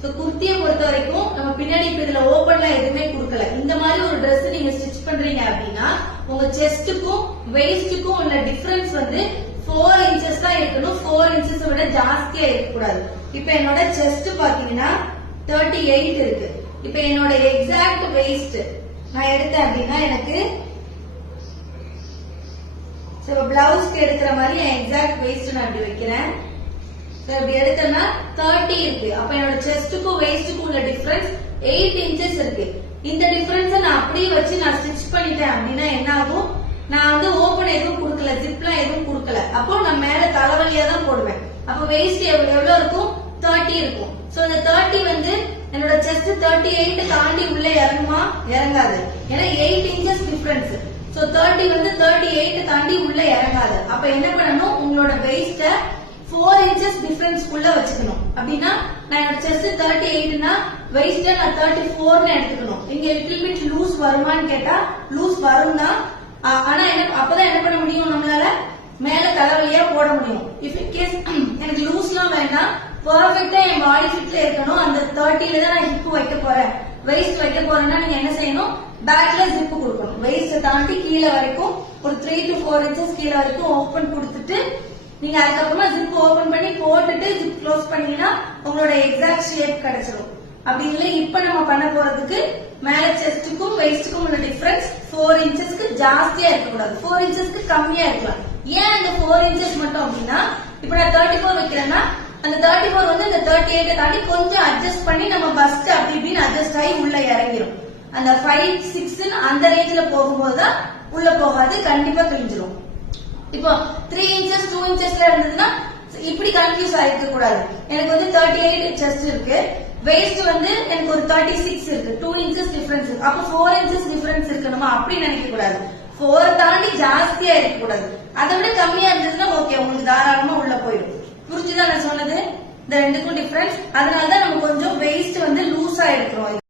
So குர்த்தியை பொறுத்த வரைக்கும் நம்ம பின்னாடி இப்ப இதுல ஓபன்ல எதுவுமே கொடுக்கல. இந்த மாதிரி ஒரு Dress நீங்க ஸ்டிச் பண்றீங்க அப்படின்னா உங்க செஸ்டுக்கும் வெயிஸ்டுக்கும் உள்ள டிஃபரன்ஸ் வந்து 4 இன்ச்சஸ் தான் இருக்கணும். 4 இன்ச்சஸ் விட ஜாஸ்தியா இருக்கக்கூடாது. இப்ப என்னோட செஸ்ட் பாத்தீங்கன்னா 38 இருக்கு. இப்ப என்னோட எக்ஸாக்ட் வெயிஸ்ட் நான் எடுத்தேன் அப்படின்னா எனக்கு பிளவுஸ்க்கு எடுக்கிற மாதிரி என் எக்ஸாக்ட் வெயிஸ்ட் நான் இப்படி வைக்கிறேன். இப்படி எடுத்தேன்னா 30 இருக்கு. அப்ப என்னோட செஸ்டுக்கும் வெயிஸ்டுக்கும் உள்ள டிஃபரன்ஸ் 8 இன்ச்சஸ் இருக்கு. இந்த டிஃபரன்ஸ் நான் அப்படியே வச்சு நான் ஸ்டிச் பண்ணிட்டேன் அப்படின்னா என்ன ஆகும், நான் வந்து ஓபன் எதுவும் கொடுக்கல, ஜிப்லாம் எதுவும் கொடுக்கல. அப்போ நான் மேல தலைவலியா தான் போடுவேன். அப்ப வெயிஸ்ட் எவ்வளவு இருக்கும், 30 இருக்கும். சோ இந்த 30 வந்து என்னோட செஸ்ட் 38 தாண்டி உள்ள இறங்குமா, இறங்காது. ஏன்னா 8 இன்ச்சஸ் டிஃபரன்ஸ். சோ 30 வந்து 38 தாண்டி உள்ள இறங்காது. அப்ப என்ன பண்ணணும், உங்களோட வெயிஸ்ட 4 இன்ச்சஸ் டிஃபரன்ஸ் குள்ள வச்சுக்கணும். அப்படின்னா நான் என்னோட செஸ்ட் 38னா வெயிஸ்ட நான் 34னு எடுத்துக்கணும். இங்க லிட்டில் பிட் லூஸ் வருமான்னு கேட்டா லூஸ் வரும் தான். ஆனா அப்பதான் என்ன பண்ண முடியும், நம்மளால மேல தலைவலியா போட முடியும். இஃப் இன் கேஸ் எனக்கு லூஸ்லாம் வேண்டாம், பெர்ஃபெக்ட்டா என் பாடி ஃபிட்ல இருக்கணும், அந்த 30ல தான் நான் ஹிப் வைக்க போறேன், வெயிஸ்ட் வைக்க போறேன்னா நீங்க என்ன செய்யணும், பேக்ல ஜிப் கொடுக்கணும். வெயிஸ்ட் தாண்டி கீழே வரைக்கும் ஒரு 3 to 4 இன்ச்சஸ் கீழே வரைக்கும் ஓபன் கொடுத்துட்டு நீங்க அதுக்கப்புறமா ஜிப் ஓபன் பண்ணி போட்டுட்டு ஜிப் க்ளோஸ் பண்ணீங்கன்னா உங்களோட எக்ஸாக்ட் ஷேப் கிடைச்சிடும். அப்படி இல்லை, இப்ப நம்ம பண்ண போறதுக்கு மேல செஸ்டுக்கும் வெயிஸ்டுக்கும் உள்ள டிஃபரன்ஸ் 4 இன்ச்சஸ்க்கு ஜாஸ்தியா இருக்கக்கூடாது, 4 இன்ச்சஸ்க்கு கம்மியா இருக்கலாம். ஏன் இந்த 4 இன்ச்சஸ் மட்டும் அப்படின்னா, இப்ப நான் 34 வைக்கிறேன்னா அந்த 34 வந்து இந்த 38 தாண்டி கொஞ்சம் அட்ஜஸ்ட் பண்ணி நம்ம பஸ்ட் அப்படி இப்படின்னு அட்ஜஸ்ட் ஆகி உள்ள இறங்கிரும். அந்த 5, 6 அந்த ரேஞ்ச்ல போகும்போதுதான் உள்ள போகாது, கண்டிப்பா கிழிஞ்சிரும். இப்போ 3 இன்ச்சஸ் 2 இன்ச்சஸ்ல இருந்ததுன்னா இப்படி கன்ஃபியூஸ் ஆயிருக்க கூடாது. எனக்கு வந்து 38 செஸ்ட் இருக்கு, வெயிஸ்ட் வந்து எனக்கு ஒரு 36 இருக்கு, 2 இன்ச்சஸ் டிஃபரன்ஸ் இருக்கு. அப்ப 4 இன்ச்சஸ் டிஃபரன்ஸ் இருக்கணுமா, அப்படி நினைக்க கூடாது. 4 தாண்டி ஜாஸ்தியா இருக்க கூடாது. அதை விட கம்மியா இருந்ததுன்னா ஓகே, உங்களுக்கு தாராளமா உள்ள போயிடும். புரிஞ்சுதான் நான் சொன்னது, இந்த ரெண்டுக்கும் டிஃபரன்ஸ். அதனாலதான் நம்ம கொஞ்சம் வெயிஸ்ட் வந்து லூஸா எடுக்கிறோம்.